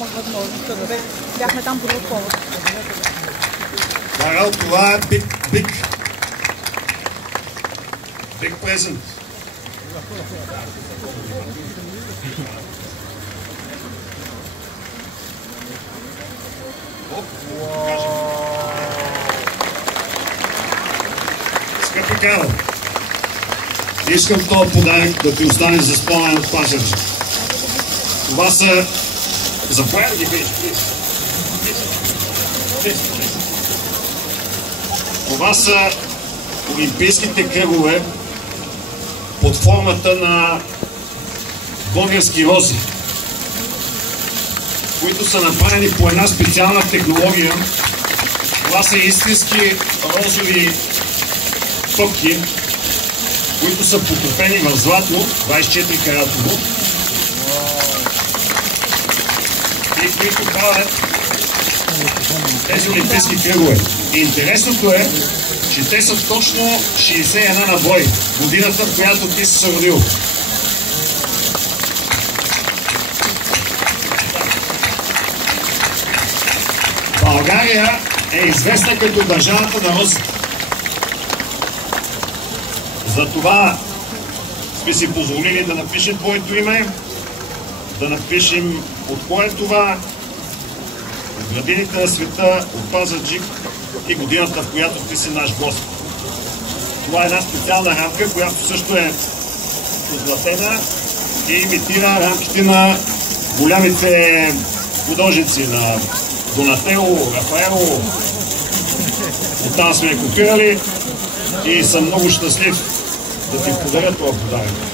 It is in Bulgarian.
нямах възможност да бъде. Бяхме там по друг повод. Карал, това е big present. Скъпи Карл, искам този подарък да ти остане за спомен от Пазарджик. Това са... Заповядай ги, виж. Това са олимпийските кръгове под формата на български рози, които са направени по една специална технология. Това са истински розови топки, които са потопени в злато, 24 каратово, и които правят тези олимпийски кръгове. И интересното е, че те са точно 61 на брой, годината, в която ти си се родил. България е известна като държавата на розите. Затова сме си позволили да напишем твоето име, да напишем от кое е това, от градините на света, от Пазарджик и годината, в която ти си наш гост. Това е една специална рамка, която също е позлатена и имитира рамките на голямите художници, на Донатело, Рафаело. Оттам сме я копирали и съм много щастлив да ти подаря това подарък.